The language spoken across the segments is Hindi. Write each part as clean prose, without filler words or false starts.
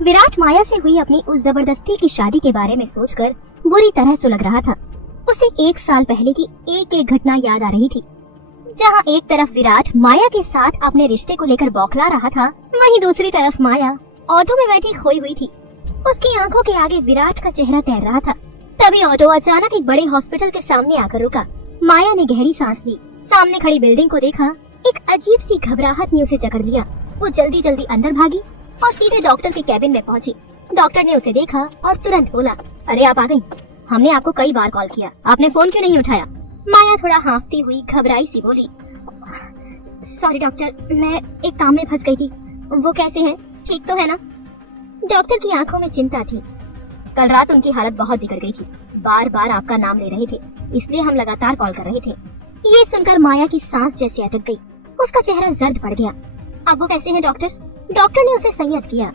विराट माया से हुई अपनी उस जबरदस्ती की शादी के बारे में सोचकर बुरी तरह सुलग रहा था। उसे 1 साल पहले की एक एक घटना याद आ रही थी, जहाँ एक तरफ विराट माया के साथ अपने रिश्ते को लेकर बौखला रहा था, वहीं दूसरी तरफ माया ऑटो में बैठी खोई हुई थी। उसकी आंखों के आगे विराट का चेहरा तैर रहा था। तभी ऑटो अचानक एक बड़े हॉस्पिटल के सामने आकर रुका। माया ने गहरी सांस ली, सामने खड़ी बिल्डिंग को देखा। एक अजीब सी घबराहट ने उसे जकड़ लिया। वो जल्दी जल्दी अंदर भागी और सीधे डॉक्टर के कैबिन में पहुंची। डॉक्टर ने उसे देखा और तुरंत बोला, अरे आप आ गई, हमने आपको कई बार कॉल किया, आपने फोन क्यों नहीं उठाया? माया थोड़ा हाँफती हुई घबराई सी बोली, सॉरी डॉक्टर, मैं एक काम में फंस गई थी। वो कैसे हैं? ठीक तो है ना? डॉक्टर की आंखों में चिंता थी। कल रात उनकी हालत बहुत बिगड़ गई थी, बार बार आपका नाम ले रहे थे, इसलिए हम लगातार कॉल कर रहे थे। ये सुनकर माया की सांस जैसे अटक गई, उसका चेहरा जर्द पड़ गया। अब वो कैसे हैं डॉक्टर? डॉक्टर ने उसे संयत किया,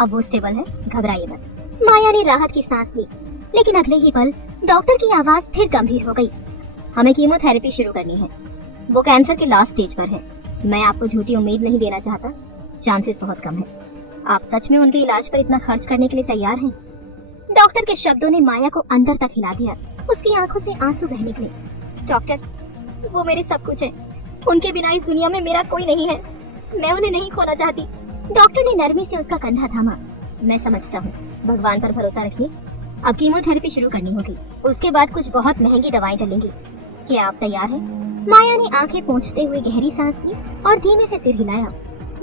अब वो स्टेबल है, घबराइए मत। माया ने राहत की सांस ली, लेकिन अगले ही पल डॉक्टर की आवाज फिर गंभीर हो गई, हमें कीमोथेरेपी शुरू करनी है। वो कैंसर के लास्ट स्टेज पर है। मैं आपको झूठी उम्मीद नहीं देना चाहता, चांसेस बहुत कम है। आप सच में उनके इलाज पर इतना खर्च करने के लिए तैयार हैं? डॉक्टर के शब्दों ने माया को अंदर तक हिला दिया। उसकी आंखों से आंसू बह निकले। डॉक्टर, वो मेरे सब कुछ है, उनके बिना इस दुनिया में मेरा कोई नहीं है, मैं उन्हें नहीं खोना चाहती। डॉक्टर ने नरमी से उसका कंधा थामा। मैं समझता हूँ, भगवान पर भरोसा रखिए। अब कीमोथेरेपी शुरू करनी होगी, उसके बाद कुछ बहुत महंगी दवाएं चलेंगी। क्या आप तैयार हैं? माया ने आंखें पोंछते हुए गहरी सांस ली और धीमे से सिर हिलाया।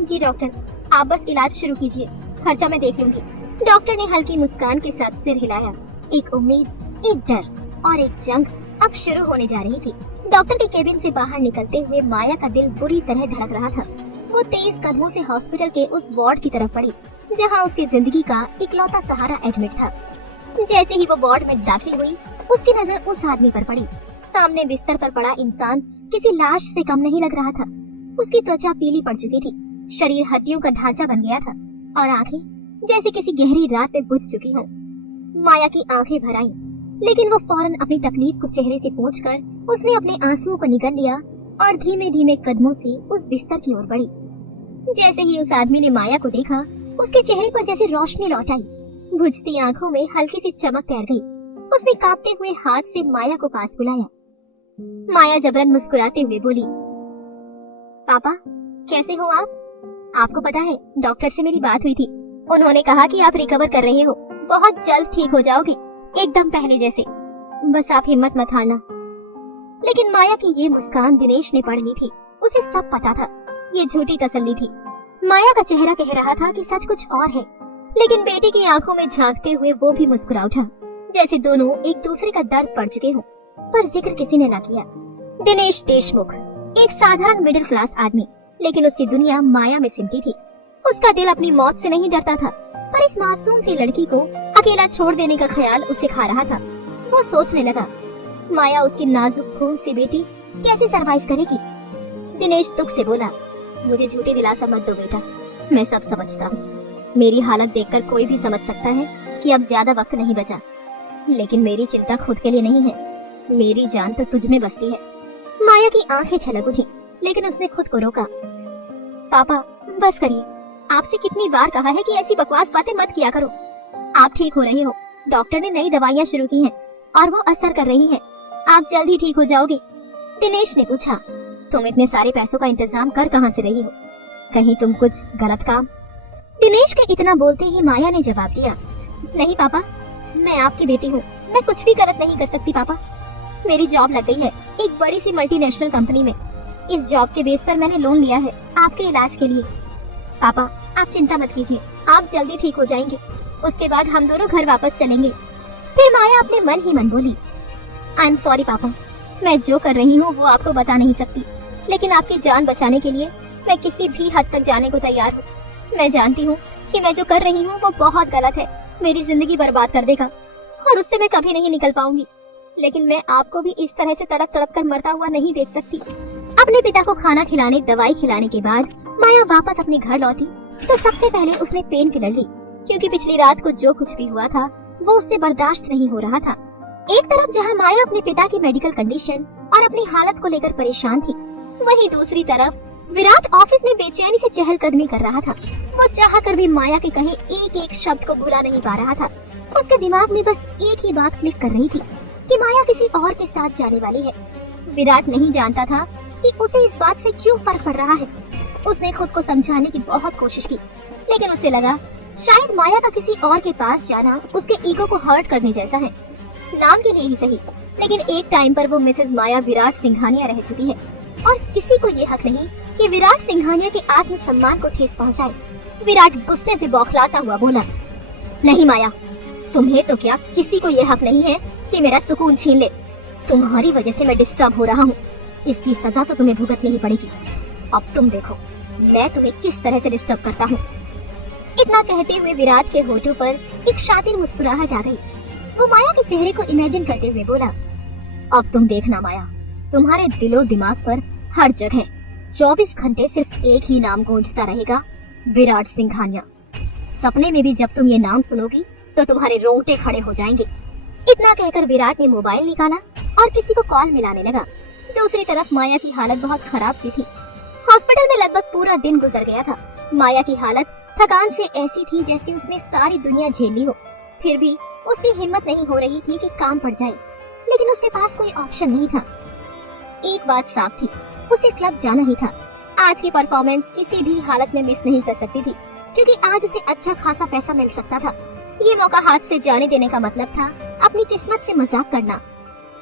जी डॉक्टर, आप बस इलाज शुरू कीजिए, खर्चा मैं देख लूंगी। डॉक्टर ने हल्की मुस्कान के साथ सिर हिलाया। एक उम्मीद, एक डर और एक जंग अब शुरू होने जा रही थी। डॉक्टर के केबिन से बाहर निकलते हुए माया का दिल बुरी तरह धड़क रहा था। वो तेज कदमों से हॉस्पिटल के उस वार्ड की तरफ बढ़ी, जहाँ उसकी जिंदगी का इकलौता सहारा एडमिट था। जैसे ही वो वार्ड में दाखिल हुई, उसकी नजर उस आदमी पर पड़ी। सामने बिस्तर पर पड़ा इंसान किसी लाश से कम नहीं लग रहा था। उसकी त्वचा पीली पड़ चुकी थी, शरीर हड्डियों का ढांचा बन गया था और आंखें जैसे किसी गहरी रात में बुझ चुकी हों। माया की आंखें भर आईं, लेकिन वो फौरन अपनी तकलीफ को चेहरे से पोंछकर उसने अपने आंसुओं को निगल लिया और धीमे धीमे कदमों से उस बिस्तर की ओर बढ़ी। जैसे ही उस आदमी ने माया को देखा, उसके चेहरे पर जैसे रोशनी लौट आई। बुझती आंखों में हल्की सी चमक तैर गई। उसने कांपते हुए हाथ से माया को पास बुलाया। माया जबरन मुस्कुराते हुए बोली, पापा कैसे हो आप? आपको पता है, डॉक्टर से मेरी बात हुई थी, उन्होंने कहा कि आप रिकवर कर रहे हो, बहुत जल्द ठीक हो जाओगे, एकदम पहले जैसे, बस आप हिम्मत मत हारना। लेकिन माया की ये मुस्कान दिनेश ने पढ़ ली थी। उसे सब पता था, ये झूठी तसल्ली थी। माया का चेहरा कह रहा था कि सच कुछ और है, लेकिन बेटी की आंखों में झांकते हुए वो भी मुस्कुरा उठा, जैसे दोनों एक दूसरे का दर्द पढ़ चुके हों, पर जिक्र किसी ने न किया। दिनेश देशमुख, एक साधारण मिडिल क्लास आदमी, लेकिन उसकी दुनिया माया में सिमटी थी। उसका दिल अपनी मौत से नहीं डरता था, पर इस मासूम सी लड़की को अकेला छोड़ देने का ख्याल उसे खा रहा था। वो सोचने लगा, माया उसकी नाजुक खून सी बेटी कैसे सरवाइव करेगी? दिनेश दुख से बोला, मुझे झूठी दिलासा मत दो बेटा, मैं सब समझता हूँ। मेरी हालत देखकर कोई भी समझ सकता है कि अब ज्यादा वक्त नहीं बचा, लेकिन मेरी चिंता खुद के लिए नहीं है, मेरी जान तो तुझ में बसती है। माया की आंखें छलक उठी, लेकिन उसने खुद को रोका। पापा बस करिए, आपसे कितनी बार कहा है कि ऐसी बकवास बातें मत किया करो। आप ठीक हो रहे हो, डॉक्टर ने नई दवाइयाँ शुरू की हैं और वो असर कर रही हैं, आप जल्द ही ठीक हो जाओगे। दिनेश ने पूछा, तुम इतने सारे पैसों का इंतजाम कर कहाँ से रही हो? कहीं तुम कुछ गलत काम? दिनेश के इतना बोलते ही माया ने जवाब दिया, नहीं पापा, मैं आपकी बेटी हूँ, मैं कुछ भी गलत नहीं कर सकती पापा। मेरी जॉब लग गई है एक बड़ी सी मल्टीनेशनल कंपनी में। इस जॉब के बेस पर मैंने लोन लिया है आपके इलाज के लिए। पापा आप चिंता मत कीजिए, आप जल्दी ठीक हो जाएंगे, उसके बाद हम दोनों घर वापस चलेंगे। फिर माया अपने मन ही मन बोली, आई एम सॉरी पापा, मैं जो कर रही हूँ वो आपको बता नहीं सकती, लेकिन आपकी जान बचाने के लिए मैं किसी भी हद तक जाने को तैयार हूँ। मैं जानती हूँ कि मैं जो कर रही हूँ वो बहुत गलत है, मेरी जिंदगी बर्बाद कर देगा और उससे मैं कभी नहीं निकल पाऊंगी, लेकिन मैं आपको भी इस तरह से तड़प तड़प कर मरता हुआ नहीं देख सकती। अपने पिता को खाना खिलाने, दवाई खिलाने के बाद माया वापस अपने घर लौटी तो सबसे पहले उसने पेन किलर ली, क्योंकि पिछली रात को जो कुछ भी हुआ था वो उससे बर्दाश्त नहीं हो रहा था। एक तरफ जहाँ माया अपने पिता की मेडिकल कंडीशन और अपनी हालत को लेकर परेशान थी, वहीं दूसरी तरफ विराट ऑफिस में बेचैनी से चहलकदमी कर रहा था। वो चाहकर भी माया के कहे एक एक शब्द को भुला नहीं पा रहा था। उसके दिमाग में बस एक ही बात क्लिक कर रही थी कि माया किसी और के साथ जाने वाली है। विराट नहीं जानता था कि उसे इस बात से क्यों फर्क पड़ रहा है। उसने खुद को समझाने की बहुत कोशिश की, लेकिन उसे लगा शायद माया का किसी और के पास जाना उसके ईगो को हर्ट करने जैसा है। नाम के लिए ही सही, लेकिन एक टाइम पर वो मिसेस माया विराट सिंघानिया रह चुकी है और किसी को ये हक नहीं कि विराट सिंघानिया के आत्मसम्मान को ठेस पहुंचाए। विराट गुस्से से बौखलाता हुआ बोला, नहीं माया, तुम्हें तो क्या किसी को ये हक नहीं है कि मेरा सुकून छीन ले। तुम्हारी वजह से मैं डिस्टर्ब हो रहा हूँ, इसकी सजा तो तुम्हें भुगतनी ही पड़ेगी। अब तुम देखो मैं तुम्हें किस तरह से डिस्टर्ब करता हूँ। इतना कहते हुए विराट के होठों पर एक शातिर मुस्कुराहट आ गई। वो माया के चेहरे को इमेजिन करते हुए बोला, अब तुम देखना माया, तुम्हारे दिलो दिमाग पर हर जगह 24 घंटे सिर्फ एक ही नाम गूंजता रहेगा, विराट सिंघानिया। सपने में भी जब तुम ये नाम सुनोगी तो तुम्हारे रोंगटे खड़े हो जाएंगे। इतना कहकर विराट ने मोबाइल निकाला और किसी को कॉल मिलाने लगा। दूसरी तरफ माया की हालत बहुत खराब सी थी। हॉस्पिटल में लगभग पूरा दिन गुजर गया था। माया की हालत थकान से ऐसी थी जैसे उसने सारी दुनिया झेल ली हो। फिर भी उसकी हिम्मत नहीं हो रही थी कि काम पड़ जाए, लेकिन उसके पास कोई ऑप्शन नहीं था। एक बात साफ थी, उसे क्लब जाना ही था। आज की परफॉर्मेंस किसी भी हालत में मिस नहीं कर सकती थी, क्योंकि आज उसे अच्छा खासा पैसा मिल सकता था। ये मौका हाथ से जाने देने का मतलब था अपनी किस्मत से मजाक करना।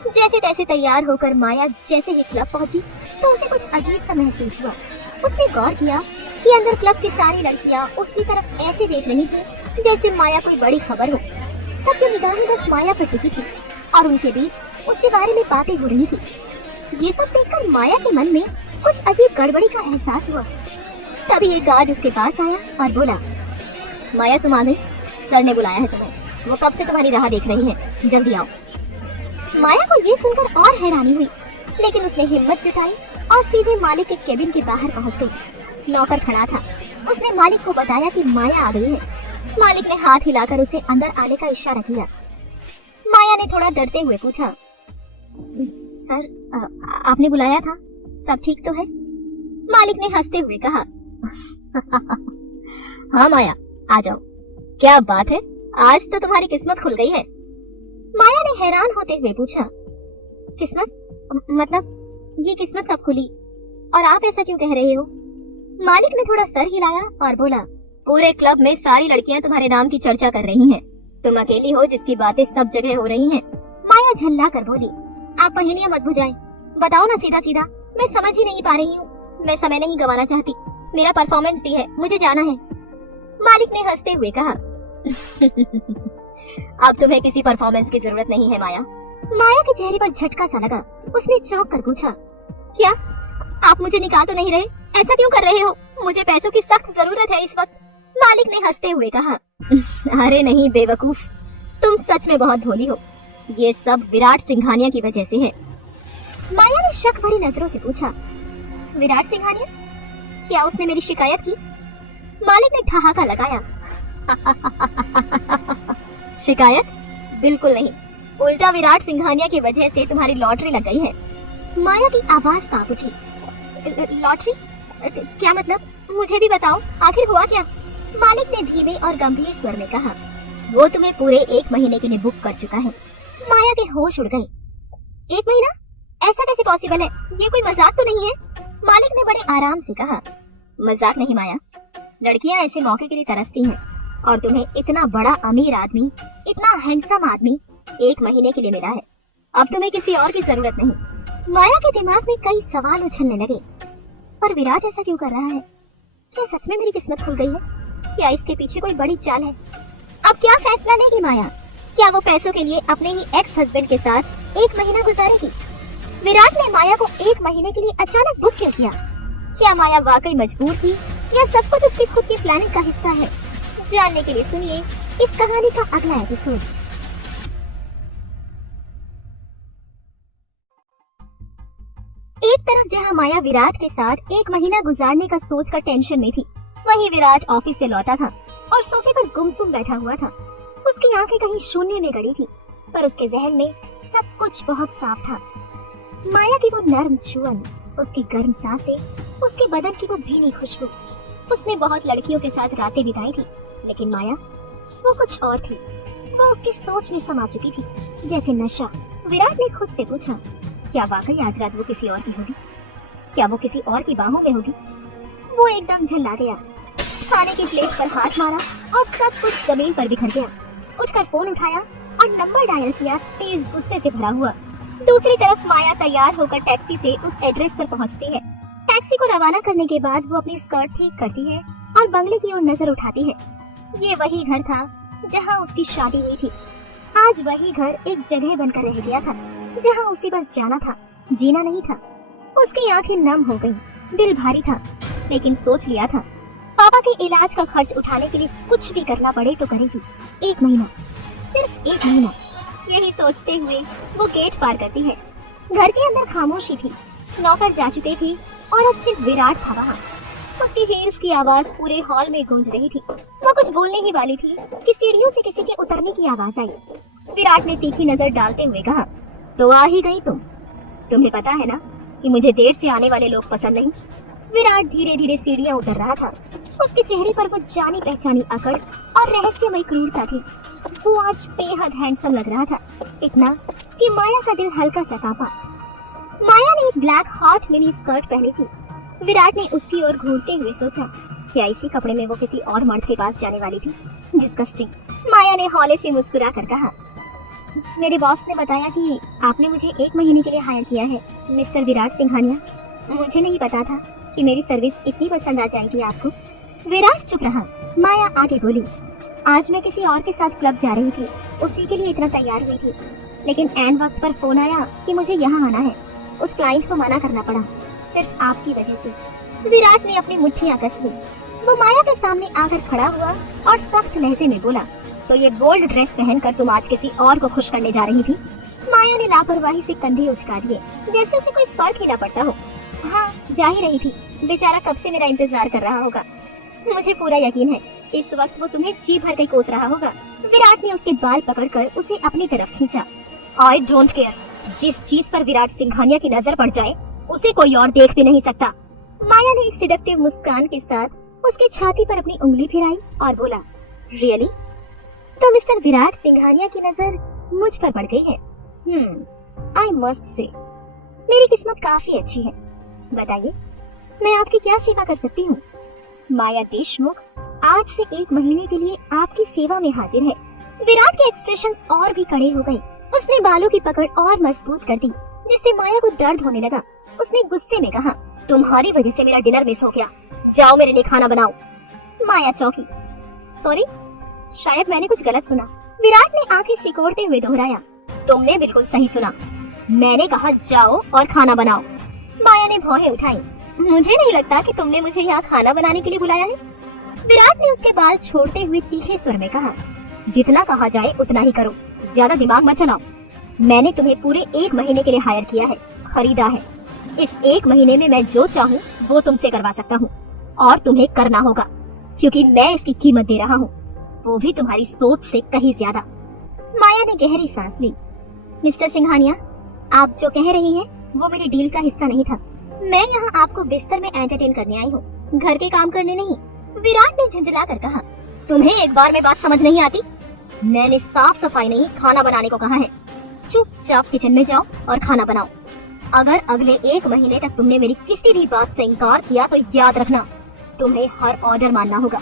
जैसे तैसे तैयार होकर माया जैसे ही क्लब पहुंची तो उसे कुछ अजीब सा महसूस हुआ। उसने गौर किया कि अंदर क्लब की सारी लड़कियां उसकी तरफ ऐसे देख रही थी जैसे माया कोई बड़ी खबर हो। सबकी निगाहें बस माया पर टिकी थी और उनके बीच उसके बारे में बातें हो रही थी। ये सब देखकर माया के मन में कुछ अजीब गड़बड़ी का एहसास हुआ। तभी एक गार्ड उसके पास आया और बोला, माया तुम आ गई, सर ने बुलाया है तुम्हें, वो कब से तुम्हारी राह देख रही हैं, जल्दी आओ। माया को ये सुनकर और हैरानी हुई, लेकिन उसने हिम्मत जुटाई और सीधे मालिक के केबिन के बाहर पहुंच गई। नौकर खड़ा था। उसने मालिक को बताया कि माया आ गई है। मालिक ने हाथ हिलाकर उसे अंदर आने का इशारा किया। माया ने थोड़ा डरते हुए पूछा, सर आपने बुलाया था, सब ठीक तो है? मालिक ने हंसते हुए कहा, हाँ माया आ जाओ, क्या बात है, आज तो तुम्हारी किस्मत खुल गई है। माया ने हैरान होते हुए पूछा, किस्मत? मतलब ये किस्मत कब खुली और आप ऐसा क्यों कह रहे हो? मालिक ने थोड़ा सर हिलाया और बोला, पूरे क्लब में सारी लड़कियां तुम्हारे नाम की चर्चा कर रही हैं। तुम अकेली हो जिसकी बातें सब जगह हो रही हैं। माया झल्ला कर बोली, आप पहेलियां मत बुझाएं, बताओ ना सीधा सीधा, मैं समझ ही नहीं पा रही हूँ। मैं समय नहीं गंवाना चाहती, मेरा परफॉर्मेंस भी है, मुझे जाना है। मालिक ने हंसते हुए कहा, अब तुम्हें किसी परफॉर्मेंस की जरूरत नहीं है माया। माया के चेहरे पर झटका सा लगा। उसने चौंक कर पूछा, क्या आप मुझे निकाल तो नहीं रहे? ऐसा क्यों कर रहे हो? मुझे पैसों की सख्त जरूरत है इस वक्त। मालिक ने हंसते हुए कहा, अरे नहीं बेवकूफ, तुम सच में बहुत भोली हो। ये सब विराट सिंघानिया की वजह से है। माया ने शक भरी नजरों से पूछा, विराट सिंघानिया? क्या उसने मेरी शिकायत की? मालिक ने ठहाका लगाया, शिकायत? बिल्कुल नहीं, उल्टा विराट सिंघानिया की वजह से तुम्हारी लॉटरी लग गई है। माया की आवाज कांप उठी। लॉटरी? क्या मतलब? मुझे भी बताओ, आखिर हुआ क्या? मालिक ने धीमे और गंभीर स्वर में कहा, वो तुम्हें पूरे 1 महीने के लिए बुक कर चुका है। माया के होश उड़ गए। 1 महीना? ऐसा कैसे पॉसिबल है? ये कोई मजाक तो नहीं है? मालिक ने बड़े आराम से कहा, मजाक नहीं माया, लड़कियां ऐसे मौके के लिए तरसती हैं और तुम्हें इतना बड़ा अमीर आदमी, इतना हैंडसम आदमी 1 महीने के लिए मिला है। अब तुम्हें किसी और की जरूरत नहीं। माया के दिमाग में कई सवाल उछलने लगे। पर विराट ऐसा क्यों कर रहा है? क्या सच में मेरी किस्मत खुल गई है? क्या इसके पीछे कोई बड़ी चाल है? अब क्या फैसला लेगी माया? क्या वो पैसों के लिए अपने ही एक्स हस्बैंड के साथ 1 महीना गुजारेगी? विराट ने माया को 1 महीने के लिए अचानक बुक क्यों किया? क्या माया वाकई मजबूर थी या सब कुछ उसकी खुद की प्लानिंग का हिस्सा है? जानने के लिए सुनिए इस कहानी का अगला एपिसोड। एक तरफ जहां माया विराट के साथ 1 महीना गुजारने का सोचकर टेंशन में थी, वहीं विराट ऑफिस से लौटा था और सोफे पर गुमसुम बैठा हुआ था। उसकी आंखें कहीं शून्य में गड़ी थी, पर उसके जहन में सब कुछ बहुत साफ था। माया की वो नर्म छुअन, उसकी गर्म सांसें, उसके बदन की वो भीनी खुशबू। उसने बहुत लड़कियों के साथ रातें बिताई थी, लेकिन माया वो कुछ और थी। वो उसकी सोच में समा चुकी थी, जैसे नशा। विराट ने खुद से पूछा, क्या वाकई आज रात वो किसी और की होगी? क्या वो किसी और की बाहों में होगी? वो एकदम झल्ला गया, खाने की प्लेट पर हाथ मारा और सब कुछ जमीन पर बिखर गया। उठकर फोन उठाया और नंबर डायल किया, तेज गुस्से से भरा हुआ। दूसरी तरफ माया तैयार होकर टैक्सी से उस एड्रेस पर पहुंचती है। टैक्सी को रवाना करने के बाद वो अपनी स्कर्ट ठीक करती है और बंगले की ओर नजर उठाती है। ये वही घर था जहां उसकी शादी हुई थी। आज वही घर एक जगह बनकर रह गया था जहां उसे बस जाना था, जीना नहीं था। उसकी आंखें नम हो गईं, दिल भारी था, लेकिन सोच लिया था पापा के इलाज का खर्च उठाने के लिए कुछ भी करना पड़े तो करेगी। 1 महीना, सिर्फ 1 महीना। यही सोचते हुए वो गेट पार करती है। घर के अंदर खामोशी थी, नौकर जा चुके थे और अब सिर्फ विराट था वहाँ। उसकी हील्स की आवाज पूरे हॉल में गूंज रही थी। वो कुछ बोलने ही वाली थी कि सीढ़ियों से किसी के उतरने की आवाज आई। विराट ने तीखी नजर डालते हुए कहा, तो आ ही गई तुम? तुम्हें पता है ना कि मुझे देर से आने वाले लोग पसंद नहीं। विराट धीरे धीरे सीढ़ियां उतर रहा था। उसके चेहरे पर वो जानी पहचानी अकड़ और रहस्यमयी क्रूरता थी। वो आज बेहद हैंडसम लग रहा था, इतना कि माया का दिल हल्का सा कांपा। माया ने एक ब्लैक हॉट मिनी स्कर्ट पहनी थी। विराट ने उसकी ओर घूरते हुए सोचा, क्या इसी कपड़े में वो किसी और मर्द के पास जाने वाली थी? डिस्गस्टिंग। माया ने हौले से मुस्कुरा कर कहा, मेरे बॉस ने बताया कि आपने मुझे 1 महीने के लिए हायर किया है, मिस्टर विराट सिंघानिया। मुझे नहीं पता था कि मेरी सर्विस इतनी पसंद आ जाएगी आपको। विराट चुप रहा। माया आगे बोली, आज मैं किसी और के साथ क्लब जा रही थी, उसी के लिए इतना तैयार हुई थी, लेकिन ऐन वक्त पर फोन आया कि मुझे यहाँ आना है। उस क्लाइंट को मना करना पड़ा, सिर्फ आपकी वजह से। विराट ने अपनी मुट्ठियां कस ली। वो माया के सामने आकर खड़ा हुआ और सख्त लहजे में बोला, तो ये बोल्ड ड्रेस पहनकर तुम आज किसी और को खुश करने जा रही थी? माया ने लापरवाही से कंधे उचका दिए, जैसे उसे कोई फर्क ही ना पड़ता हो। हाँ, जा ही रही थी। बेचारा कब से मेरा इंतजार कर रहा होगा। मुझे पूरा यकीन है इस वक्त वो तुम्हें जी भर के कोस रहा होगा। विराट ने उसके बाल पकड़कर उसे अपनी तरफ खींचा। आई डोंट केयर, जिस चीज पर विराट सिंघानिया की नजर पड़ जाए उसे कोई और देख भी नहीं सकता। माया ने एक सिडक्टिव मुस्कान के साथ उसकी छाती पर अपनी उंगली फिराई और बोला, रियली? तो मिस्टर विराट सिंघानिया की नजर मुझ पर पड़ गई है। आई मस्ट से मेरी किस्मत काफी अच्छी है। बताइए, मैं आपकी क्या सेवा कर सकती हूँ? माया देशमुख आज से 1 महीने के लिए आपकी सेवा में हाजिर है। विराट के एक्सप्रेशंस और भी कड़े हो गए। उसने बालों की पकड़ और मजबूत कर दी, जिससे माया को दर्द होने लगा। उसने गुस्से में कहा, तुम्हारी वजह से मेरा डिनर मिस हो गया, जाओ मेरे लिए खाना बनाओ। माया चौंकी। सॉरी, शायद मैंने कुछ गलत सुना। विराट ने आंखें सिकोड़ते हुए दोहराया, तुमने बिल्कुल सही सुना, मैंने कहा जाओ और खाना बनाओ। माया ने भौहें उठाई। मुझे नहीं लगता कि तुमने मुझे यहाँ खाना बनाने के लिए बुलाया है। विराट ने उसके बाल छोड़ते हुए तीखे स्वर में कहा, जितना कहा जाए उतना ही करो, ज्यादा दिमाग मत चलाओ। मैंने तुम्हें पूरे 1 महीने के लिए हायर किया है, खरीदा है। इस 1 महीने में मैं जो चाहूँ वो तुमसे करवा सकता हूँ, और तुम्हें करना होगा, क्योंकि मैं इसकी कीमत दे रहा हूँ, वो भी तुम्हारी सोच से कहीं ज्यादा। माया ने गहरी सांस ली। मिस्टर सिंघानिया, आप जो कह रही हैं वो मेरी डील का हिस्सा नहीं था। मैं यहाँ आपको बिस्तर में एंटरटेन करने आई हूँ, घर के काम करने नहीं। विराट ने झंझला कर कहा, तुम्हें एक बार में बात समझ नहीं आती? मैंने साफ सफाई नहीं खाना बनाने को कहा है। चुपचाप किचन में जाओ और खाना बनाओ। अगर अगले 1 महीने तक तुमने मेरी किसी भी बात से इनकार किया तो याद रखना, तुम्हें हर ऑर्डर मानना होगा,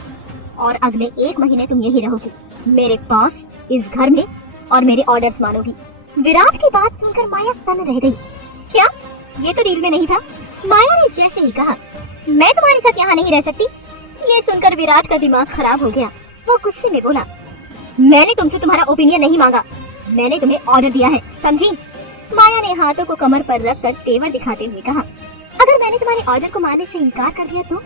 और अगले 1 महीने तुम यही रहोगी मेरे पास, इस घर में, और मेरे ऑर्डर्स मानोगी। विराट की बात सुनकर माया सन्न रह गई। क्या ये तो डील में नहीं था? माया ने जैसे ही कहा, मैं तुम्हारे साथ यहाँ नहीं रह सकती। ये सुनकर विराट का दिमाग खराब हो गया। वो गुस्से में बोला, मैंने तुमसे तुम्हारा ओपिनियन नहीं मांगा, मैंने तुम्हें ऑर्डर दिया है, समझी? माया ने हाथों को कमर पर रखकर तेवर दिखाते हुए कहा, अगर मैंने तुम्हारे ऑर्डर को मानने से इनकार कर दिया तो?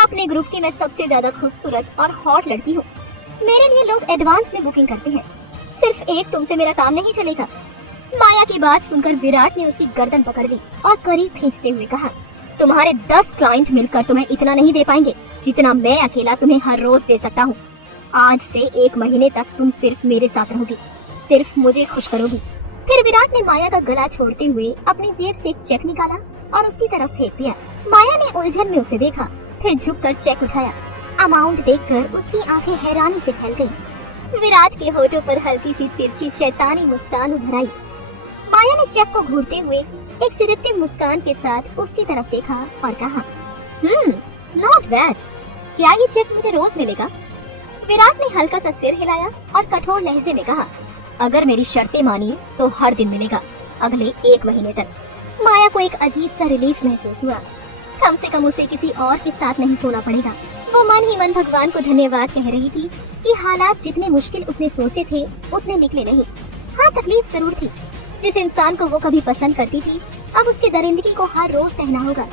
अपने ग्रुप की मैं सबसे ज्यादा खूबसूरत और हॉट लड़की हूँ। मेरे लिए लोग एडवांस में बुकिंग करते हैं। सिर्फ एक तुमसे मेरा काम नहीं चलेगा। माया की बात सुनकर विराट ने उसकी गर्दन पकड़ ली और करीब खींचते हुए कहा, तुम्हारे 10 क्लाइंट मिलकर तुम्हें इतना नहीं दे पाएंगे जितना मैं अकेला तुम्हें हर रोज दे सकता हूँ। आज से 1 महीने तक तुम सिर्फ मेरे साथ रहोगी, सिर्फ मुझे खुश करोगी। फिर विराट ने माया का गला छोड़ते हुए अपनी जेब से एक चेक निकाला और उसकी तरफ फेंक दिया। माया ने उलझन में उसे देखा, फिर झुककर चेक उठाया। अमाउंट देखकर उसकी आंखें हैरानी से फैल गईं। विराट के होठों पर हल्की सी तिरछी शैतानी मुस्कान उभर आई। माया ने चेक को घूरते हुए एक सिरेक्टिव मुस्कान के साथ उसकी तरफ देखा और कहा, नॉट बैड। क्या ये चेक मुझे रोज मिलेगा? विराट ने हल्का सा सिर हिलाया और कठोर लहजे में कहा, अगर मेरी शर्तें मानी तो हर दिन मिलेगा, अगले 1 महीने तक। माया को एक अजीब सा रिलीफ महसूस हुआ। कम से कम उसे किसी और के साथ नहीं सोना पड़ेगा। वो मन ही मन भगवान को धन्यवाद कह रही थी कि हालात जितने मुश्किल उसने सोचे थे उतने निकले नहीं। हाँ, तकलीफ जरूर थी। जिस इंसान को वो कभी पसंद करती थी, अब उसके दरिंदगी को हर रोज सहना होगा।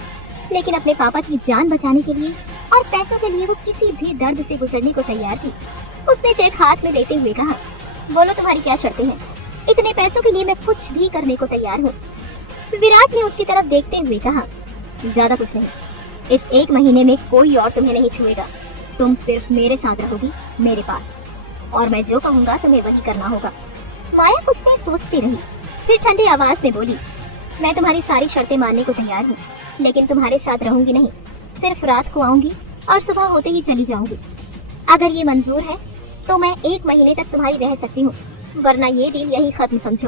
लेकिन अपने पापा की जान बचाने के लिए और पैसों के लिए वो किसी भी दर्द से गुजरने को तैयार थी। उसने चेक हाथ में लेते हुए कहा, बोलो तुम्हारी क्या शर्तें हैं? इतने पैसों के लिए मैं कुछ भी करने को तैयार हूँ। विराट ने उसकी तरफ देखते हुए कहा, ज्यादा कुछ नहीं। इस 1 महीने में कोई और तुम्हें नहीं छुएगा। तुम सिर्फ मेरे साथ रहोगी, मेरे पास, और मैं जो कहूँगा तुम्हें वही करना होगा। माया कुछ देर सोचती रही, फिर ठंडी आवाज में बोली, मैं तुम्हारी सारी शर्तें मानने को तैयार हूँ, लेकिन तुम्हारे साथ रहूंगी नहीं। सिर्फ रात को आऊंगी और सुबह होते ही चली जाऊंगी। अगर ये मंजूर है तो मैं 1 महीने तक तुम्हारी रह सकती हूँ, वरना ये डील यही खत्म समझो।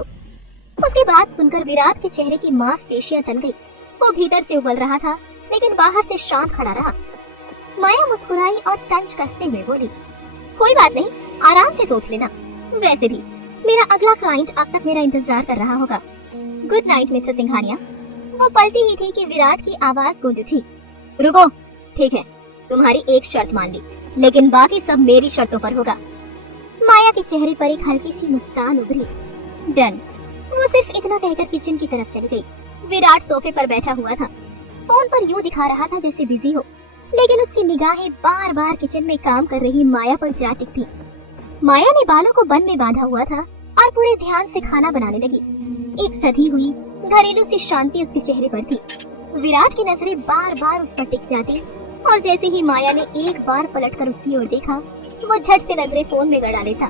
उसकी बात सुनकर विराट के चेहरे की मांसपेशियां तन गई। वो भीतर से उबल रहा था, लेकिन बाहर से शांत खड़ा रहा। माया मुस्कुराई और तंज कसते हुए बोली, कोई बात नहीं, आराम से सोच लेना। वैसे भी मेरा अगला क्लाइंट अब तक मेरा इंतजार कर रहा होगा। Good night mister Singhania. वो पलटी ही थी कि विराट की आवाज गूंज उठी, रुको, ठीक है, तुम्हारी एक शर्त मान ली, लेकिन बाकी सब मेरी शर्तों पर होगा। माया के चेहरे पर एक हल्की सी मुस्कान उभरी। डन। वो सिर्फ इतना कहकर किचन की तरफ चली गई। विराट सोफे पर बैठा हुआ था, फोन पर यूं दिखा रहा था जैसे बिजी हो, लेकिन उसकी निगाहें बार बार किचन में काम कर रही माया पर जा टिकती। माया ने बालों को बन में बांधा हुआ था और पूरे ध्यान से खाना बनाने लगी। एक सधी हुई घरेलू सी शांति उसके चेहरे पर थी। विराट की नजरें बार बार उस पर टिक जाती, और जैसे ही माया ने एक बार पलटकर उसकी ओर देखा, वो झट से नजरें फोन में गड़ा लेता।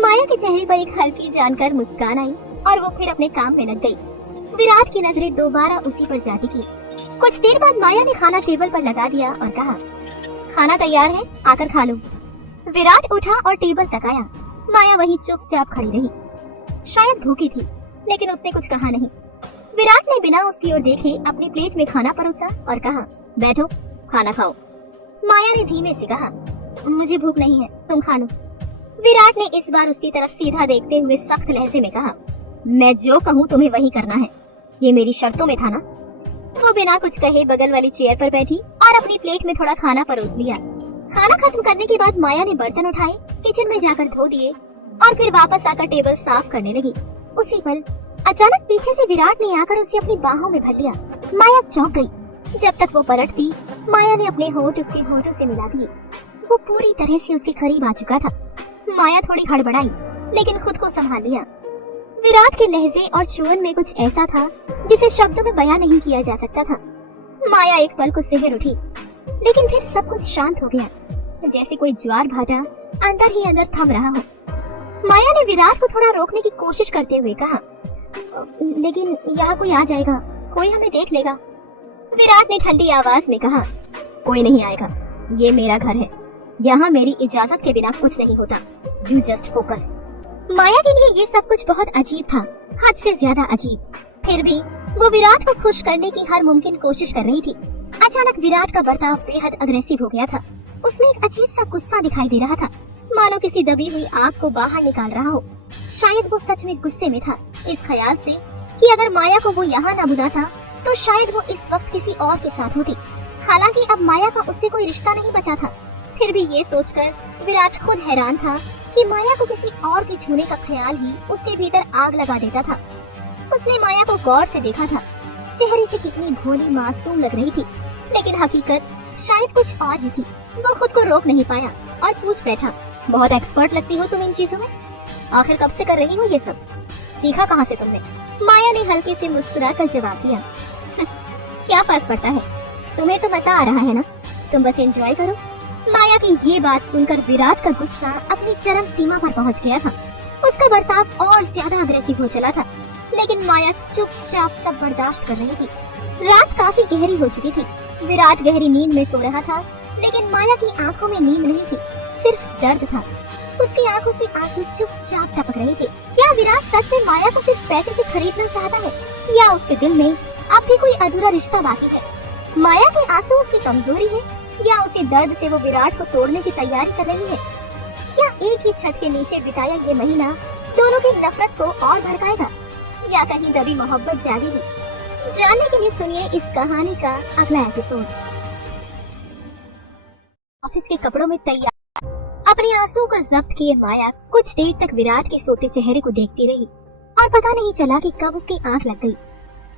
माया के चेहरे पर एक हल्की जानकर मुस्कान आई और वो फिर अपने काम में लग गई। विराट की नजरें दोबारा उसी पर जा टिकी। कुछ देर बाद माया ने खाना टेबल पर लगा दिया और कहा, खाना तैयार है, आकर खा लो। विराट उठा और टेबल तक आया। माया वहीं चुपचाप खड़ी रही। शायद भूखी थी, लेकिन उसने कुछ कहा नहीं। विराट ने बिना उसकी ओर देखे अपनी प्लेट में खाना परोसा और कहा, बैठो, खाना खाओ। माया ने धीमे से कहा, मुझे भूख नहीं है, तुम खा लो। विराट ने इस बार उसकी तरफ सीधा देखते हुए सख्त लहजे में कहा, मैं जो कहूँ तुम्हें वही करना है, ये मेरी शर्तों में था ना। वो बिना कुछ कहे बगल वाली चेयर पर बैठी और अपनी प्लेट में थोड़ा खाना परोस लिया। खाना खत्म करने के बाद माया ने बर्तन उठाए, किचन में जाकर धो दिए और फिर वापस आकर टेबल साफ करने लगी। उसी पल अचानक पीछे से विराट ने आकर उसे अपनी बाहों में भर लिया। माया चौंक गई। जब तक वो पलटती, माया ने अपने होंठ उसके होंठों से मिला दिए। वो पूरी तरह से उसके करीब आ चुका था। माया थोड़ी हड़बड़ाई, लेकिन खुद को संभाल लिया। विराट के लहजे और छुअन में कुछ ऐसा था जिसे शब्दों में बयां नहीं किया जा सकता था। माया एक पल को सिहर उठी, लेकिन फिर सब कुछ शांत हो गया, जैसे कोई ज्वार भाटा अंदर ही अंदर थम रहा हो। माया ने विराट को थोड़ा रोकने की कोशिश करते हुए कहा, लेकिन यहाँ कोई आ जाएगा, कोई हमें देख लेगा। विराट ने ठंडी आवाज में कहा, कोई नहीं आएगा, ये मेरा घर है, यहाँ मेरी इजाजत के बिना कुछ नहीं होता। You just focus. माया के लिए ये सब कुछ बहुत अजीब था, हद से ज्यादा अजीब। फिर भी वो विराट को खुश करने की हर मुमकिन कोशिश कर रही थी। अचानक विराट का बर्ताव बेहद अग्रेसिव हो गया था। उसमें एक अजीब सा गुस्सा दिखाई दे रहा था, मानो किसी दबी हुई आग को बाहर निकाल रहा हो। शायद वो सच में गुस्से में था, इस ख्याल से कि अगर माया को वो यहाँ न बुलाता तो शायद वो इस वक्त किसी और के साथ होती। हालांकि अब माया का उससे कोई रिश्ता नहीं बचा था। फिर भी ये सोचकर विराट खुद हैरान था कि माया को किसी और के छूने का ख्याल ही उसके भीतर आग लगा देता था। उसने माया को गौर से देखा था। चेहरे से कितनी भोली मासूम लग रही थी, लेकिन हकीकत शायद कुछ और ही थी। वो खुद को रोक नहीं पाया और पूछ बैठा, बहुत एक्सपर्ट लगती हो तुम इन चीजों में। आखिर कब से कर रही हो ये सब? सीखा कहाँ से तुमने? माया ने हल्के से मुस्कुराकर जवाब दिया, क्या फर्क पड़ता है, तुम्हें तो मजा आ रहा है ना, तुम बस एंजॉय करो। माया की ये बात सुनकर विराट का गुस्सा अपनी चरम सीमा पर पहुंच गया था। उसका बर्ताव और ज्यादा अग्रेसिव हो चला था, लेकिन माया चुपचाप सब बर्दाश्त कर रही थी। रात काफी गहरी हो चुकी थी। विराट गहरी नींद में सो रहा था, लेकिन माया की आंखों में नींद नहीं थी, सिर्फ दर्द था। उसकी आंखों से आंसू चुपचाप टपक रहे थे। क्या विराट सच में माया को सिर्फ पैसे से खरीदना चाहता है, या उसके दिल में अब भी कोई अधूरा रिश्ता बाकी है? माया के आंसू उसकी कमजोरी है, या उसी दर्द से वो विराट को तोड़ने की तैयारी कर रही है? क्या एक ही छत के नीचे बिताया ये महीना दोनों की नफरत को और भड़काएगा, या कहीं दबी मोहब्बत जागेगी? जानने के लिए सुनिए इस कहानी का अगला एपिसोड। ऑफिस के कपड़ों में तैयार अपने आंसू को जब्त किए माया कुछ देर तक विराट के सोते चेहरे को देखती रही, और पता नहीं चला कि कब उसकी आंख लग गई।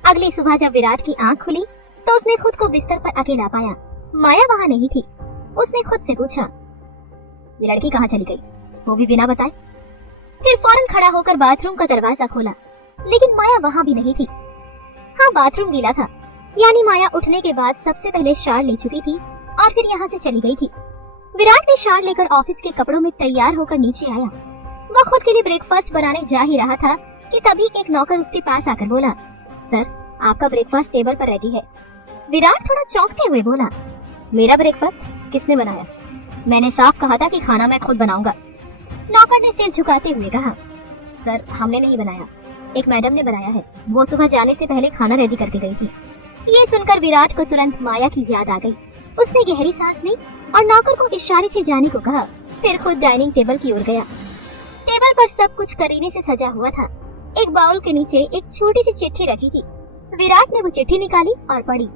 अगली सुबह जब विराट की आंख खुली तो उसने खुद को बिस्तर पर अकेला पाया। माया वहाँ नहीं थी। उसने खुद से पूछा, ये लड़की कहाँ चली गई, वो भी बिना बताए? फिर फौरन खड़ा होकर बाथरूम का दरवाजा खोला, लेकिन माया वहाँ भी नहीं थी। हाँ, बाथरूम गीला था, यानी माया उठने के बाद सबसे पहले शावर ले चुकी थी और फिर यहाँ से चली गई थी। विराट भी शावर लेकर ऑफिस के कपड़ों में तैयार होकर नीचे आया। वह खुद के लिए ब्रेकफास्ट बनाने जा ही रहा था कि तभी एक नौकर उसके पास आकर बोला, सर, आपका ब्रेकफास्ट टेबल पर रेडी है। विराट थोड़ा चौंकते हुए बोला, मेरा ब्रेकफास्ट किसने बनाया? मैंने साफ कहा था कि खाना मैं खुद बनाऊंगा। नौकर ने सिर झुकाते हुए कहा, सर, हमने नहीं बनाया, एक मैडम ने बनाया है, वो सुबह जाने से पहले खाना रेडी करके गई थी। ये सुनकर विराट को तुरंत माया की याद आ गई। उसने गहरी सांस ली और नौकर को इशारे से जाने को कहा, फिर खुद डाइनिंग टेबल की ओर गया। टेबल पर सब कुछ करीने से सजा हुआ था। एक बाउल के नीचे एक छोटी सी चिट्ठी रखी थी। विराट ने वो चिट्ठी निकाली और पढ़ी,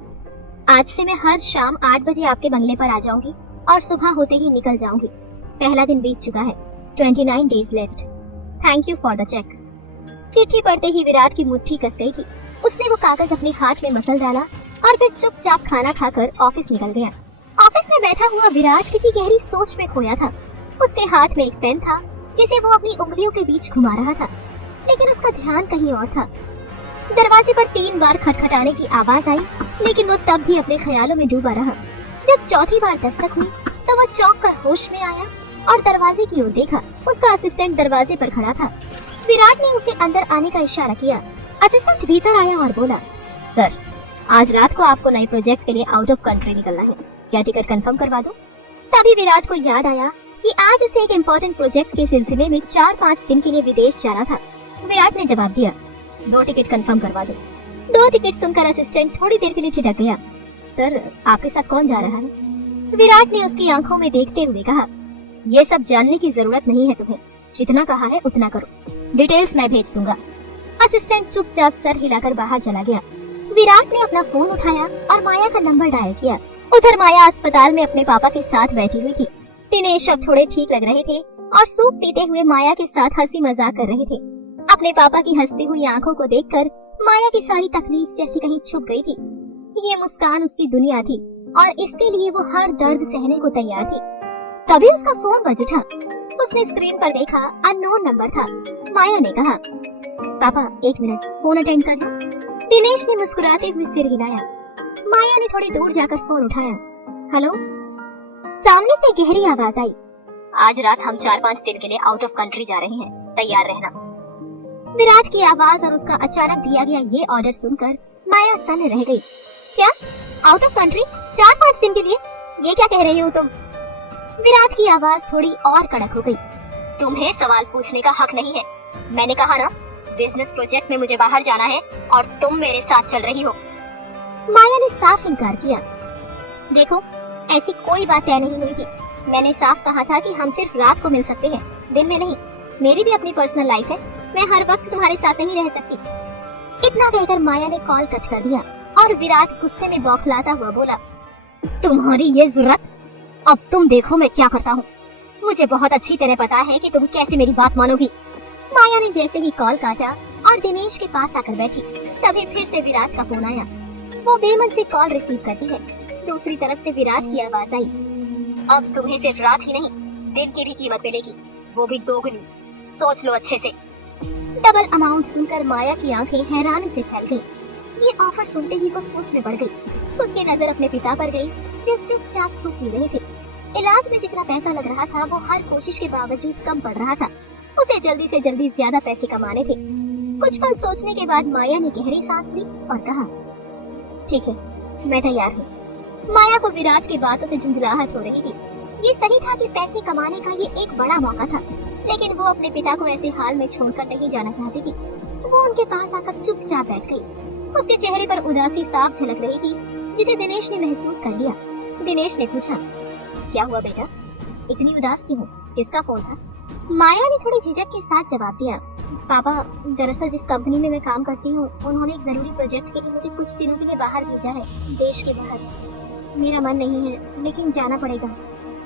आज से मैं हर शाम 8 बजे आपके बंगले पर आ जाऊंगी और सुबह होते ही निकल जाऊंगी। पहला दिन बीत चुका है, 29 days left. Thank you for the cheque. चिट्ठी पढ़ते ही विराट की मुट्ठी कस गई थी। उसने वो कागज अपने हाथ में मसल डाला और फिर चुपचाप खाना खाकर ऑफिस निकल गया। ऑफिस में बैठा हुआ विराट किसी गहरी सोच में खोया था। उसके हाथ में एक पेन था जिसे वो अपनी उंगलियों के बीच घुमा रहा था, लेकिन उसका ध्यान कहीं और था। दरवाजे पर 3 बार खटखटाने की आवाज आई, लेकिन वो तब भी अपने ख्यालों में डूबा रहा। जब चौथी बार दस्तक हुई तो वो चौंक कर होश में आया और दरवाजे की ओर देखा। उसका असिस्टेंट दरवाजे पर खड़ा था। विराट ने उसे अंदर आने का इशारा किया। असिस्टेंट भीतर आया और बोला, सर, आज रात को आपको नए प्रोजेक्ट के लिए आउट ऑफ कंट्री निकलना है, क्या टिकट कंफर्म करवा दूं? तभी विराट को याद आया कि आज उसे एक इम्पोर्टेंट प्रोजेक्ट के सिलसिले में 4-5 दिन के लिए विदेश जाना था। विराट ने जवाब दिया, 2 टिकट कंफर्म करवा दो। 2 टिकट सुनकर असिस्टेंट थोड़ी देर के लिए ठिठक गया। सर, आपके साथ कौन जा रहा है? विराट ने उसकी आंखों में देखते हुए कहा, ये सब जानने की जरूरत नहीं है तुम्हें, जितना कहा है उतना करो, डिटेल्स मैं भेज दूंगा। असिस्टेंट चुपचाप सर हिलाकर बाहर चला गया। विराट ने अपना फोन उठाया और माया का नंबर डायल किया। उधर माया अस्पताल में अपने पापा के साथ बैठी हुई थी। दिनेश अब थोड़े ठीक लग रहे थे और सूप पीते हुए माया के साथ हंसी मजाक कर रहे थे। अपने पापा की हंसती हुई आंखों को देखकर माया की सारी तकलीफ जैसी कहीं छुप गई थी। ये मुस्कान उसकी दुनिया थी और इसके लिए वो हर दर्द सहने को तैयार थी। तभी उसका फोन बज उठा। उसने स्क्रीन पर देखा, अननोन नंबर था। माया ने कहा, पापा 1 मिनट, फोन अटेंड कर लो। दिनेश ने मुस्कुराते हुए सिर हिलाया। माया ने थोड़ी दूर जाकर फोन उठाया। हेलो। सामने से गहरी आवाज आई, आज रात हम 4-5 दिन के लिए आउट ऑफ कंट्री जा रहे हैं, तैयार रहना। विराट की आवाज और उसका अचानक दिया गया ये ऑर्डर सुनकर माया सन्न रह गई। क्या? आउट ऑफ कंट्री 4-5 दिन के लिए? ये क्या कह रही हो तुम? विराट की आवाज थोड़ी और कड़क हो गई। तुम्हें सवाल पूछने का हक नहीं है। मैंने कहा ना, बिजनेस प्रोजेक्ट में मुझे बाहर जाना है और तुम मेरे साथ चल रही हो। माया ने साफ इनकार किया। देखो, ऐसी कोई बात तय नहीं हुई थी। मैंने साफ कहा था कि हम सिर्फ रात को मिल सकते हैं, दिन में नहीं। मेरी भी अपनी पर्सनल लाइफ है, मैं हर वक्त तुम्हारे साथ नहीं रह सकती। इतना कहकर माया ने कॉल कट कर दिया और विराट गुस्से में बौखलाता हुआ बोला, तुम्हारी ये जुर्रत, अब तुम देखो मैं क्या करता हूँ। मुझे बहुत अच्छी तरह पता है कि तुम कैसे मेरी बात मानोगी। माया ने जैसे ही कॉल काटा और दिनेश के पास आकर बैठी, तभी फिर से विराट का फोन आया। वो बेमन से कॉल रिसीव करती है। दूसरी तरफ से विराट की आवाज आई, अब तुम्हें सिर्फ रात ही नहीं, दिन की भी कीमत मिलेगी, वो भी दोगुनी। सोच लो अच्छे से। डबल अमाउंट सुनकर माया की आंखें हैरानी से फैल गई। ये ऑफर सुनते ही वो सोच में पड़ गई। उसकी नजर अपने पिता पर गई, जो चुपचाप सूप पी रहे थे। इलाज में जितना पैसा लग रहा था वो हर कोशिश के बावजूद कम पड़ रहा था। उसे जल्दी से जल्दी ज्यादा पैसे कमाने थे। कुछ पल सोचने के बाद माया ने गहरी सांस ली और कहा, ठीक है, मैं तैयार हूँ। माया को विराट की बातों से झुंझलाहट हो रही थी। ये सही था कि पैसे कमाने का ये एक बड़ा मौका था, लेकिन वो अपने पिता को ऐसे हाल में छोड़कर नहीं जाना चाहती थी। वो उनके पास आकर चुपचाप बैठ गई। उसके चेहरे पर उदासी साफ झलक रही थी, जिसे दिनेश ने महसूस कर लिया। दिनेश ने पूछा, क्या हुआ बेटा, इतनी उदास क्यों हो, किसका फोन था? माया ने थोड़ी झिझक के साथ जवाब दिया, पापा, दरअसल जिस कंपनी में मैं काम करती हूँ उन्होंने एक जरूरी प्रोजेक्ट के लिए मुझे कुछ दिनों के लिए बाहर भेजा है, देश के बाहर। मेरा मन नहीं है, लेकिन जाना पड़ेगा।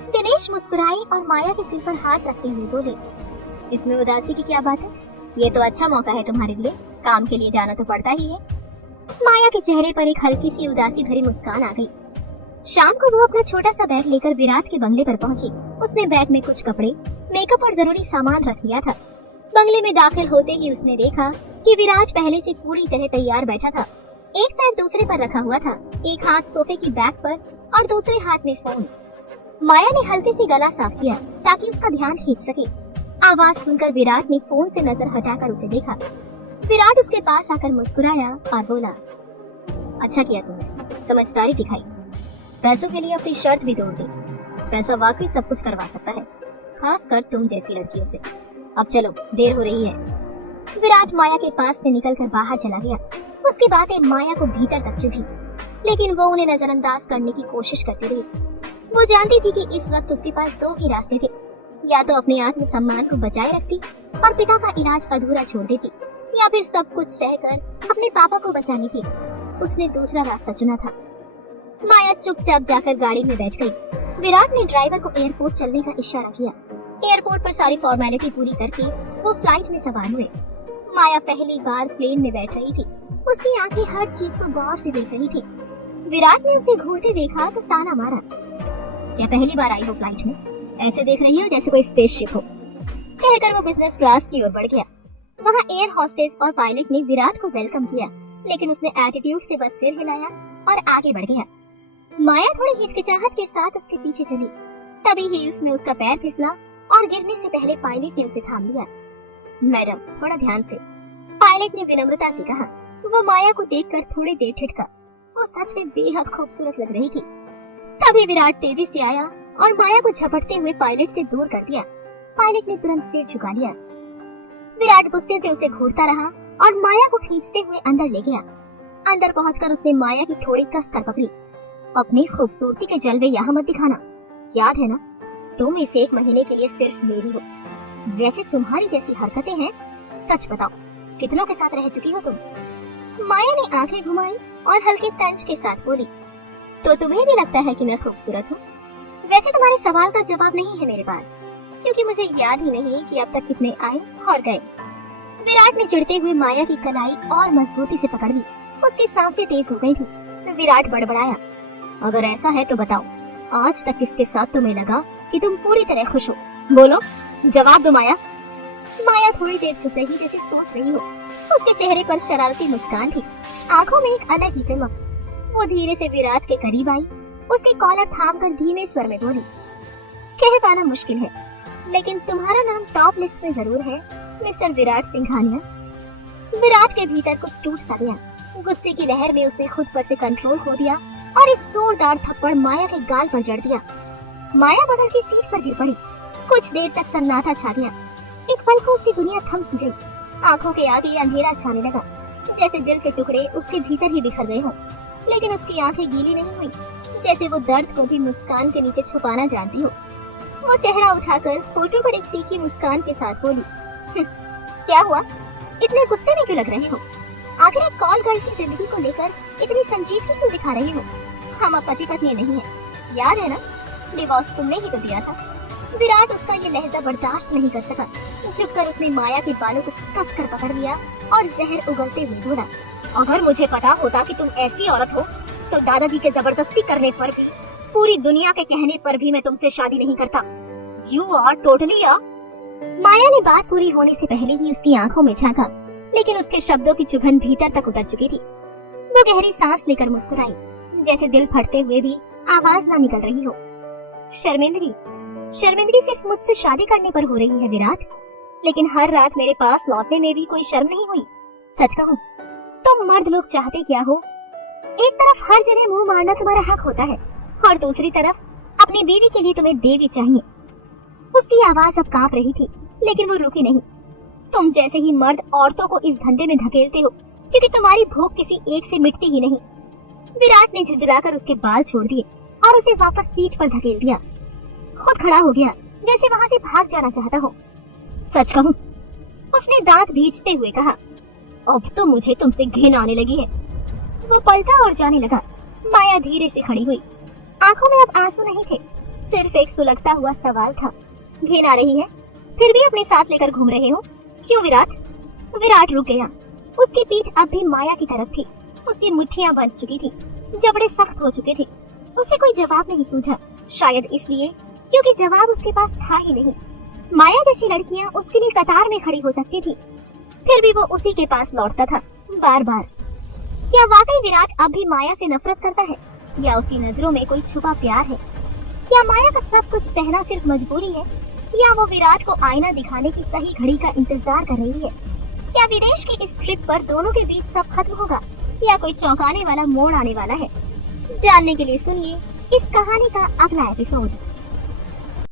दिनेश मुस्कुराई और माया के सिर पर हाथ रखते हुए बोले, इसमें उदासी की क्या बात है, ये तो अच्छा मौका है तुम्हारे लिए, काम के लिए जाना तो पड़ता ही है। माया के चेहरे पर एक हल्की सी उदासी भरी मुस्कान आ गई। शाम को वो अपना छोटा सा बैग लेकर विराट के बंगले पर पहुंची। उसने बैग में कुछ कपड़े, मेकअप और जरूरी सामान रख लिया था। बंगले में दाखिल होते ही उसने देखा कि विराट पहले से पूरी तरह तैयार बैठा था। एक पैर दूसरे पर रखा हुआ था, एक हाथ सोफे की बैक पर और दूसरे हाथ में फोन। माया ने हल्के से गला साफ किया ताकि उसका ध्यान खींच सके। आवाज सुनकर विराट ने फोन से नजर हटाकर उसे देखा। विराट उसके पास आकर मुस्कुराया और बोला, अच्छा किया तुमने, समझदारी दिखाई, पैसों के लिए अपनी शर्त भी तोड़ दी। पैसा वाकई सब कुछ करवा सकता है, खास कर तुम जैसी लड़कियों से। अब चलो, देर हो रही है। विराट माया के पास से निकलकर बाहर चला गया। उसकी बातें माया को भीतर तक चुभी, लेकिन वो उन्हें नजरअंदाज करने की कोशिश करती रही। वो जानती थी कि इस वक्त उसके पास दो ही रास्ते थे, या तो अपने आत्मसम्मान को बचाए रखती और पिता का इलाज अधूरा छोड़ देती, या फिर सब कुछ सहकर अपने पापा को बचा लेती। उसने दूसरा रास्ता चुना था। माया चुपचाप जाकर गाड़ी में बैठ गई। विराट ने ड्राइवर को एयरपोर्ट चलने का इशारा किया। एयरपोर्ट पर सारी फॉर्मेलिटी पूरी करके वो फ्लाइट में सवार हुए। माया पहली बार प्लेन में बैठ रही थी। उसकी आंखें हर चीज को गौर से देख रही थी। विराट ने उसे घूरते देखा तो ताना मारा, क्या पहली बार आई हो फ्लाइट में, ऐसे देख रही हो जैसे कोई स्पेसशिप हो। कहकर वो बिजनेस क्लास की ओर बढ़ गया। वहाँ एयर होस्टेस और पायलट ने विराट को वेलकम किया, लेकिन उसने एटीट्यूड से बस सिर हिलाया और आगे बढ़ गया। माया थोड़ी हिचकिचाहट के साथ उसके पीछे चली। तभी हील्स में उसका पैर फिसला और गिरने से पहले पायलट ने उसे थाम लिया। मैडम, थोड़ा ध्यान से, पायलट ने विनम्रता से कहा। वो माया को देखकर थोड़ी देर ठिठका। वो सच में बेहद खूबसूरत लग रही थी। तभी विराट तेजी से आया और माया को झपटते हुए पायलट से दूर कर दिया। पायलट ने तुरंत सिर झुका लिया। विराट गुस्से से उसे घूरता रहा और माया को खींचते हुए अंदर ले गया। अंदर पहुंचकर उसने माया की थोड़ी कस कर पकड़ी। अपनी खूबसूरती के जलवे यहाँ मत दिखाना, याद है ना, तुम इस 1 महीने के लिए सिर्फ मेरी हो। वैसे तुम्हारी जैसी हरकतें हैं, सच बताओ कितनों के साथ रह चुकी हो तुम? माया ने आंखें घुमाई और हल्के तंज के साथ बोली, तो तुम्हें भी लगता है कि मैं खूबसूरत हूँ? वैसे तुम्हारे सवाल का जवाब नहीं है मेरे पास, क्योंकि मुझे याद ही नहीं कि अब तक कितने आए और गए। विराट ने चिढ़ते हुए माया की कलाई और मजबूती से पकड़ ली। उसकी सांसें तेज हो गई थी। विराट बड़बड़ाया, अगर ऐसा है तो बताओ, आज तक किसके साथ तुम्हें लगा कि तुम पूरी तरह खुश हो? बोलो, जवाब दो माया। माया थोड़ी देर चुप रही, जैसे सोच रही हो। उसके चेहरे पर शरारती मुस्कान थी, आंखों में एक अलग ही चमक। वो धीरे से विराट के करीब आई, उसकी कॉलर थामकर धीमे स्वर में बोली, कह पाना मुश्किल है, लेकिन तुम्हारा नाम टॉप लिस्ट में जरूर है, मिस्टर विराट सिंघानिया। विराट के भीतर कुछ टूट सा गया। गुस्से की लहर में उसने खुद पर से कंट्रोल खो दिया और एक जोरदार थप्पड़ माया के गाल पर जड़ दिया। माया बगल की सीट पर गिर पड़ी। कुछ देर तक सन्नाटा छा गया। एक पल को उसकी दुनिया थम सी गई। आंखों के आगे अंधेरा छाने लगा, जैसे दिल के टुकड़े उसके भीतर ही बिखर गए हों। लेकिन उसकी आंखें गीली नहीं हुई, जैसे वो दर्द को भी मुस्कान के नीचे छुपाना जानती हो। वो चेहरा उठाकर होठों पर एक तीखी मुस्कान के साथ बोली, क्या हुआ, इतने गुस्से में क्यों लग रहे हो? आखिर एक कॉल गर्ल की जिंदगी को लेकर इतनी संजीदगी क्यों दिखा रहे हो? हम अब पति पत्नी नहीं है, याद है ना? डिवोर्स तुमने ही तो दिया था। विराट उसका ये लहजा बर्दाश्त नहीं कर सका। झुककर उसने माया के बालों को कसकर पकड़ लिया और जहर उगलते हुए बोला, अगर मुझे पता होता कि तुम ऐसी औरत हो तो दादाजी के जबरदस्ती करने पर भी, पूरी दुनिया के कहने पर भी मैं तुमसे शादी नहीं करता। You are totally a. Maya ने बात पूरी होने से पहले ही उसकी आंखों में झांका, लेकिन उसके शब्दों की चुभन भीतर तक उतर चुकी थी। वो गहरी सांस लेकर मुस्कुराई, जैसे दिल फटते हुए भी आवाज ना निकल रही हो। शर्मिंदगी, शर्मिंदगी सिर्फ मुझसे शादी करने पर हो रही है विराट, लेकिन हर रात मेरे पास लौटने में भी कोई शर्म नहीं हुई। सच कहूं, तुम मर्द लोग चाहते क्या हो? एक तरफ हर जगह मुंह मारना तुम्हारा हक होता है और दूसरी तरफ अपनी बीवी के लिए तुम्हें देवी चाहिए। उसकी आवाज अब कांप रही थी, लेकिन वो रुकी नहीं। तुम जैसे ही मर्द औरतों को इस धंधे में धकेलते हो क्योंकि तुम्हारी भूख किसी एक से मिटती ही नहीं। विराट ने झुंझलाकर उसके बाल छोड़ दिए और उसे वापस सीट पर धकेल दिया। खुद खड़ा हो गया जैसे वहां से भाग जाना चाहता हो। सच कहूं, उसने दांत भींचते हुए कहा, अब तो मुझे तुमसे घिन आने लगी है। वो पलटा और जाने लगा। माया धीरे से खड़ी हुई। आंखों में अब आंसू नहीं थे, सिर्फ एक सुलगता हुआ सवाल था। घिन आ रही है, फिर भी अपने साथ लेकर घूम रहे हो क्यों विराट? विराट रुक गया। उसकी पीठ अब भी माया की तरफ थी। उसकी मुट्ठियां बंध चुकी थी, जबड़े सख्त हो चुके थे। उसे कोई जवाब नहीं सूझा, शायद इसलिए क्योंकि जवाब उसके पास था ही नहीं। माया जैसी लड़कियां उसके लिए कतार में खड़ी हो सकती थी, फिर भी वो उसी के पास लौटता था बार बार। क्या वाकई विराट अब भी माया से नफरत करता है, या उसकी नजरों में कोई छुपा प्यार है? क्या माया का सब कुछ सहना सिर्फ मजबूरी है, या वो विराट को आईना दिखाने की सही घड़ी का इंतजार कर रही है? क्या विदेश की इस ट्रिप पर दोनों के बीच सब खत्म होगा, या कोई चौंकाने वाला मोड़ आने वाला है? जानने के लिए सुनिए इस कहानी का अगला एपिसोड।